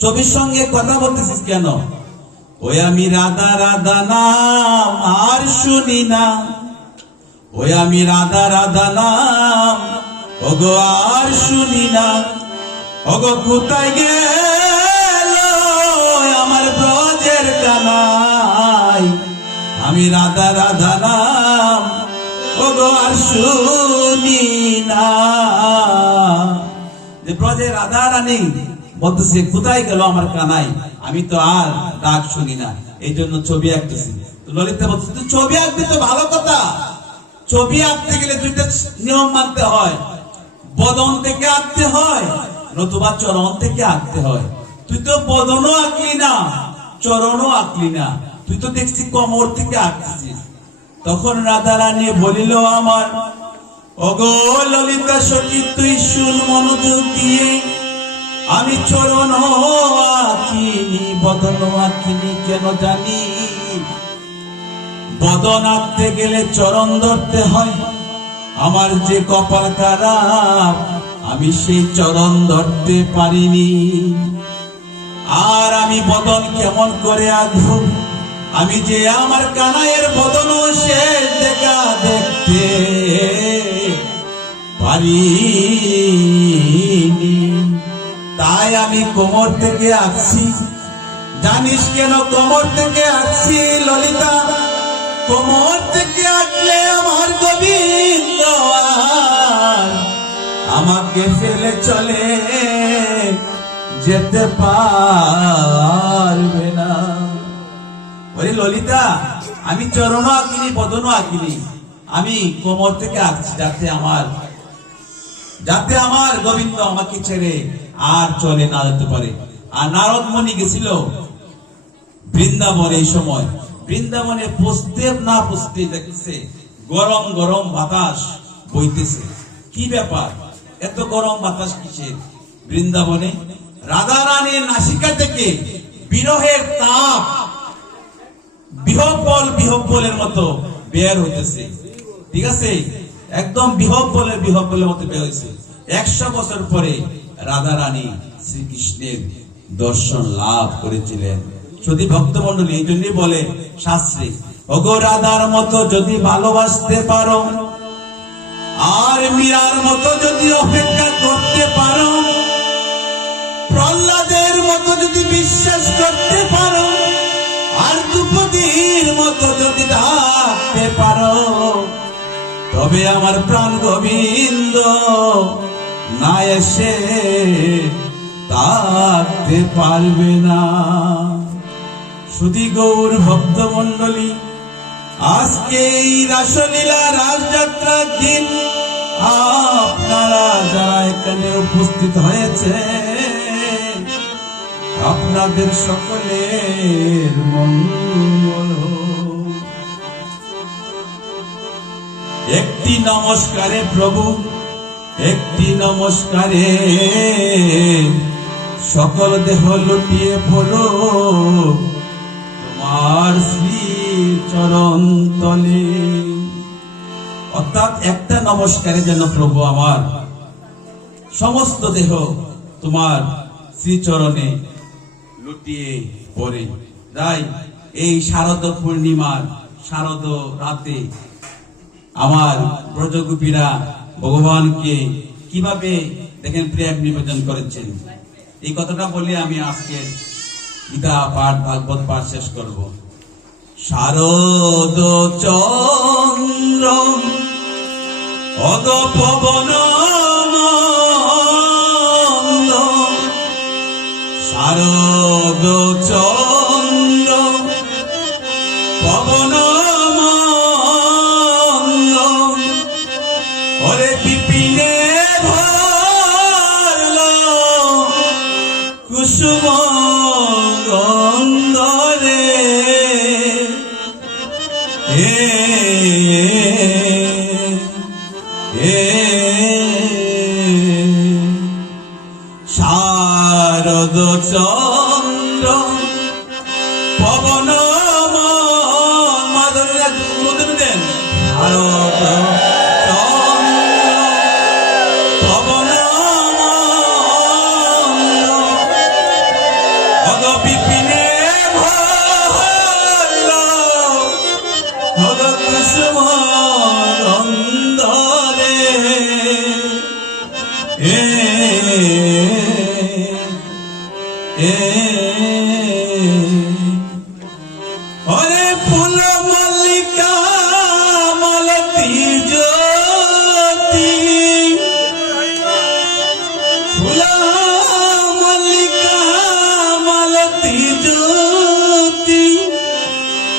ছবির সঙ্গে কথা বলতেছিস কেন? ওই আমি রাধা রাধা নাম আর শুনি না, ওই আমি রাধা রাধা নাম ওগো আর শুনি না। ওগো কোথায় গেল আমার ব্রজের কানাই, আমি রাধা রাধা নাম ওগো আর শুনি না। যে ব্রজের রাধা রানী বলতেছে কোথায় গেল আমার কানাই, আমি তো আর ডাক শুনি না, এই জন্য ছবি আঁকতেছি। ললিতা বলছে তুই ছবি আঁকবি তো ভালো কথা, ছবি আঁকতে গেলে দুইটা নিয়ম মানতে হয়, বদন থেকে আঁকতে হয় নতুবা চরণ থেকে আঁকতে হয়। তুই তো বদনও আঁকলি না, চরণও আঁকলি না, তুই তো দেখছি কোমর থেকে আঁকতেছিস। তখন রাধা রানী বলিল আমার ওগো ললিতা সখী তুই শুন মনোযোগ দিয়ে, আমি চরণ আঁকিনি বদন আঁকিনি কেন জানি, বদন আঁকতে গেলে চরণ ধরতে হয়, আমার যে কপাল খারাপ আমি সেই চরণ ধরতে পারিনি। আর আমি বদন কেমন করে আঁকবো, আমি যে আমার কানাইয়ের বদন শেষ দেখা দেখতে পারিনি, তাই আমি কোমর থেকে আঁকছি। জানিস কেন কোমর থেকে আঁকছি ললিতা? কোমর থেকে আঁকলে আমার গোবিন্দ আমাকে ফেলে চলে যেতে পারবে না। ওরে ললিতা, আমি চরণও আঁকিনি বদনও আঁকিনি, আমি কোমর থেকে আঁকছি যাতে আমার গোবিন্দ আমাকে ছেড়ে আর চলে না যেতে পারে। আর নারদ মুনি গেছিল বৃন্দাবনে, এই সময় বৃন্দাবনে পৌঁছতে না পৌঁছতে দেখছে গরম গরম বাতাস বইতেছে। কি ব্যাপার, এত গরম বাতাস কিসের? বৃন্দাবনে রাধা রানীর নাসিকা থেকে বিরহের তাপ বিহব্বলের মতো বের হইতেছে। ঠিক আছে, একদম বিহব্বলের মতো বের হয়েছে। 100 বছর পরে রাধা রানী শ্রীকৃষ্ণের দর্শন লাভ করেছিলেন। যদি ভক্তমন্ডলী এই জন্যই বলে শাস্ত্রে, ওগো রাধার মতো যদি ভালোবাসতে পারো, আর মীরার মতো যদি অপেক্ষা করতে পারো, প্রহ্লাদের মতো যদি বিশ্বাস করতে পারো, আর দ্রৌপদীর মতো যদি ডাকতে পারো, তবে আমার প্রাণ গোবিন্দ না এসে থাকতে পারবে না। শুধু গৌর ভক্ত মন্ডলী, আজকে এই রাসলীলা রাসযাত্রার দিন আপনারা যারা এখানে উপস্থিত হয়েছে, আপনাদের সকলের মঙ্গল হোক। একটি নমস্কারে প্রভু, একটি নমস্কারে সকল দেহ লুটিয়ে পড়ো তোমার শ্রী চরণ তলে। অর্থাৎ একটা নমস্কারে যেন প্রভু আমার সমস্ত দেহ তোমার শ্রীচরণে লুটিয়ে পড়ে। তাই এই শারদ পূর্ণিমার শারদ রাতে আমার ব্রজগোপীরা ভগবানকে কিভাবে দেখেন প্রেম নিবেদন করেছেন, এই কথাটা বলে আমি আজকে গীতা পাঠ ভাগবত পাঠ শেষ করব। শারদ চন্দ্র অগ পবন, শারদ চন্দ্র পবন ওরে বিপিনে ভরল কুসুম গন্ধরে, শারদ চন্দ্র পবন মাধুরীরা মধুর দেন, শারদ চন্দ্র পবন ওরে ফুল মল্লিকা মালতী জ্যোতি, ফুল মল্লিকা মালতী জ্যোতি,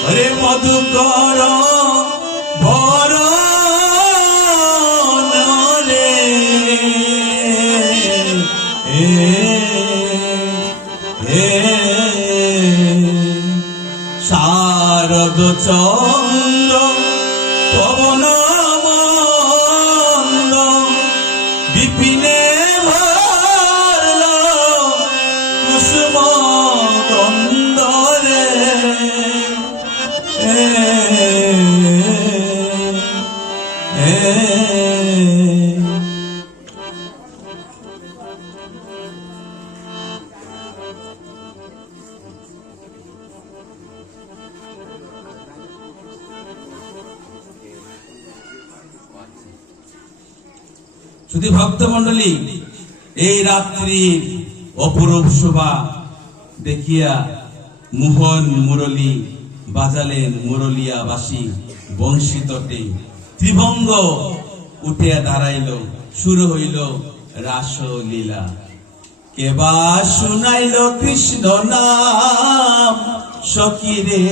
ওরে মধুকর বরণ রে, শারদ চন্দ্র পবন মন্দ বিপিনে ভরল কুসুম গন্ধ রে, শুধু ভক্তমণ্ডলী, এই রাত্রি অপরূপ শোভা দেখিয়া মোহন মুরলী বাজালেন মুরলিয়া বাসী বংশী তটে, ত্রিভঙ্গ উঠিয়া দাঁড়াইল, শুরু হইল রাসলীলা। কেবা শুনাইল কৃষ্ণ নাম সখী রে,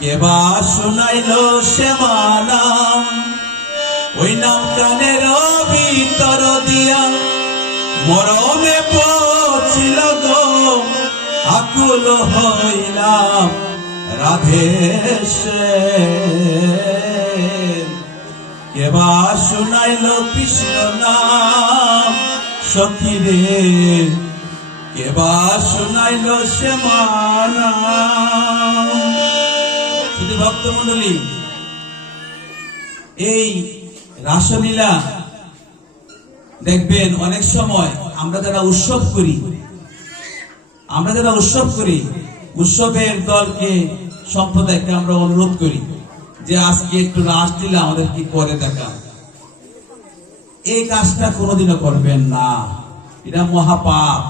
কেবা শুনাইল শ্যামা নাম, ওই নাম কানের ভিতর দিয়া মরমে পছিল গো, আকুল হইলাম রাধে সে। কেবা শুনাইল কৃষ্ণ নাম সখী রে, কেবা শুনাইল শ্যামা নাম। শুধু ভক্তমণ্ডলী, এই রাসলীলা দেখবেন অনেক সময় আমরা যারা উৎসব করি, উৎসবের দলকে সম্প্রদায়কে আমরা অনুরোধ করি যে আজকে একটু রাসলীলা আমাদের কি করে দেখা। এই কাজটা কোনোদিনও করবেন না, এটা মহাপাপ।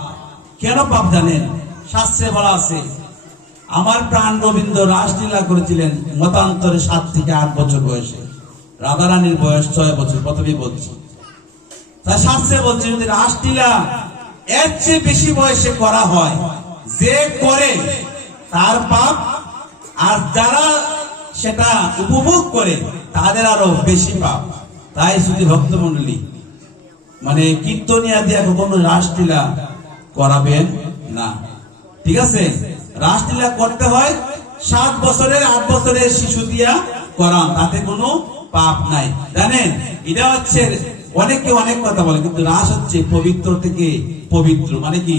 কেন পাপ জানেন? শাস্ত্রে বলা আছে, আমার প্রাণ রবীন্দ্র রাসলীলা করেছিলেন মতান্তরে 7 থেকে 8 বছর বয়সে, রাধারানীর বয়স 6 বছর, প্রথমেই বলছি। তাই শাস্ত্রে বলছে যদি রাসলীলা এর চেয়ে বেশি বয়সে করা হয়, যে করে তার পাপ, আর যারা সেটা উপভোগ করে তাদের আরো বেশি পাপ। তাই শুধু ভক্তমণ্ডলী, মানে কীর্তনিয়া দিয়ে কখনো রাসলীলা করাবেন না, ঠিক আছে? রাসলীলা করতে হয় 7 বছরের 8 বছরের শিশু দিয়া করান, তাতে কোনো পাপ নাই। জানেন, এটা হচ্ছে অনেকে অনেক কথা বলে, কিন্তু রাস হচ্ছে পবিত্র থেকে পবিত্র, মানে কি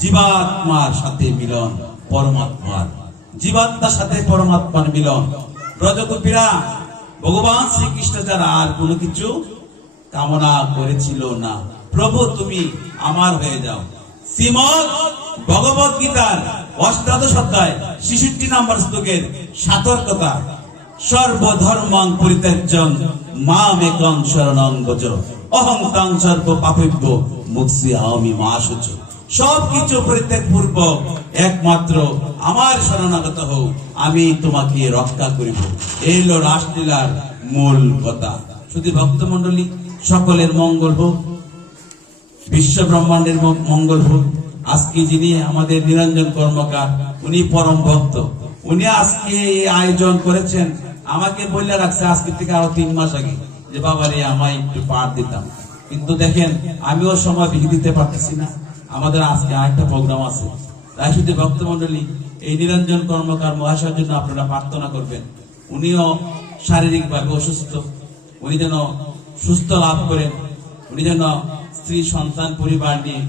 জীবাত্মার সাথে মিলন, পরমাত্মার, জীবাত্মার সাথে পরমাত্মার মিলন। ব্রজগোপীরা ভগবান শ্রীকৃষ্ণ যারা আর কোনো কিছু কামনা করেছিল না, প্রভু তুমি আমার হয়ে যাও। শ্রীমদ ভগবত গীতার 8ম অধ্যায় 66 নম্বর শ্লোকের সতর্কতা, সর্বধর্মাং পরিত্যাজ্যং মামেকং শরণং ব্রজ, অহং তাং সর্ব পাপেভ্য মুক্ষ্যামি মা শুচ। সবকিছু পরিত্যাগ পূর্বক একমাত্র আমার শরণাগত হও, আমি তোমাকে রক্ষা করিব। এই হলো রাসলীলার মূল কথা। শুধু ভক্তমণ্ডলী, সকলের মঙ্গল হোক, বিশ্ব ব্রহ্মাণ্ডের মঙ্গল হোক। আজকে যিনি আমাদের নিরঞ্জন কর্মকার, উনি পরম ভক্ত, উনি আজকে এই আয়োজন করেছেন। আমাকে বলে রাখছে আজকে থেকে আরো 3 মাস আগে যে বাবা রে আমায় একটু পাঠ দিতাম, কিন্তু দেখেন আমিও সময় বিধি দিতে পারতেছি না। আমাদের আজকে আরেকটা প্রোগ্রাম আছে। তাই শুধু ভক্তমণ্ডলী, এই নিরঞ্জন কর্মকার মহাশয়ের জন্য আপনারা প্রার্থনা করবেন। উনিও শারীরিক ভাবে অসুস্থ, উনি যেন সুস্থ লাভ করেন, উনি যেন স্ত্রী সন্তান পরিবার নিয়ে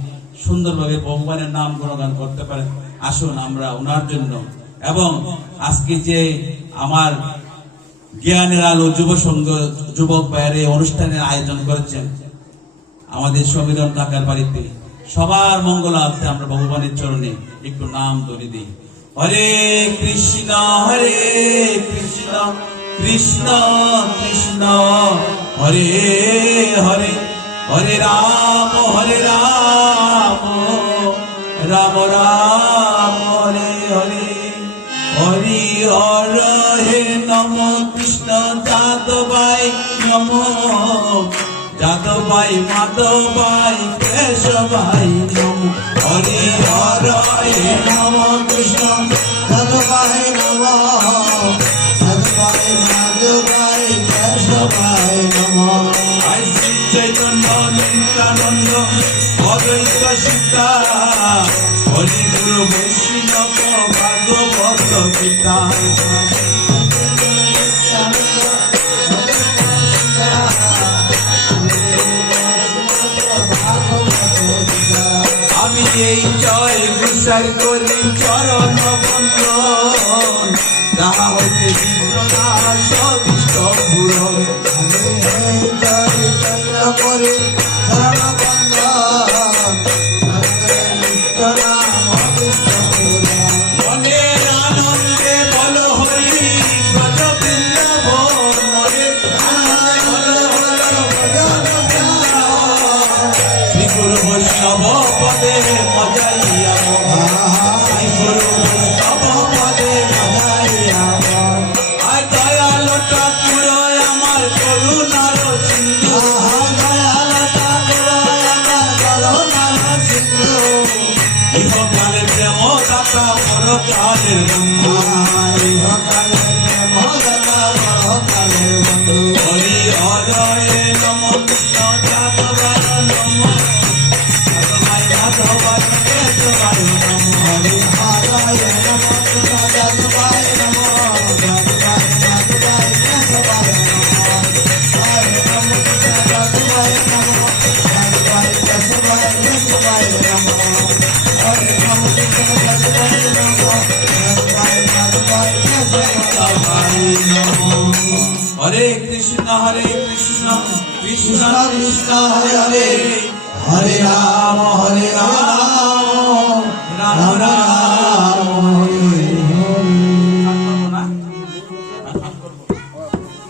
সুন্দরভাবে ভগবানের নাম গুণগান করতে পারেন। আসুন আমরা ওনার জন্য, এবং আজকে যে আমার জ্ঞানের আলো যুব সংঘ যুবক ভাইয়ের অনুষ্ঠানের আয়োজন করেছেন আমাদের সংবিধান ঢাকার বাড়িতে, সবার মঙ্গলার্থে আমরা ভগবানের চরণে একটু নাম ধরে দিই। হরে কৃষ্ণ কৃষ্ণ কৃষ্ণ হরে হরে, হরে রাম রাম রাম হরে হরে হরি হর হে নম কৃষ্ণ যাদবাই নম যাদবাই মাধবাই কেশবাই নম হরি হর হে নম কৃষ্ণ যাদবাই নম যাদবাই মাধবাই কেশবাই নম আই শ্রী চৈতন্য নিত্যানন্দ অদ্বৈত সীতা হরি গুরু বৈষ্ণব ভাগবত গীতা আমি এই জয় বিচার করি চরণ বন্ধন তাহা হইতে বিদ্যমান সবিষ্ট পূরণ করে শরণ বন্ধ মনের আনন্দে বল হরি ব্রজ বৃন্দাবন মনের আনন্দে বল শ্রী গুরু বৈষ্ণব পদে মজাইয়া শ্রী গুরু বৈষ্ণব পদে মজাইয়া আয় দয়াল ঠাকুর আমার করুণার সিন্ধু ইহকালে প্রেম দাতা পরকালের বন্ধু হরি হরে নম কৃষ্ণ যাদবায় নম যাদবায় মাধবায় কেশবায় নম হরি হরে কৃষ্ণ কৃষ্ণ কৃষ্ণ হরে হরে হরে রাম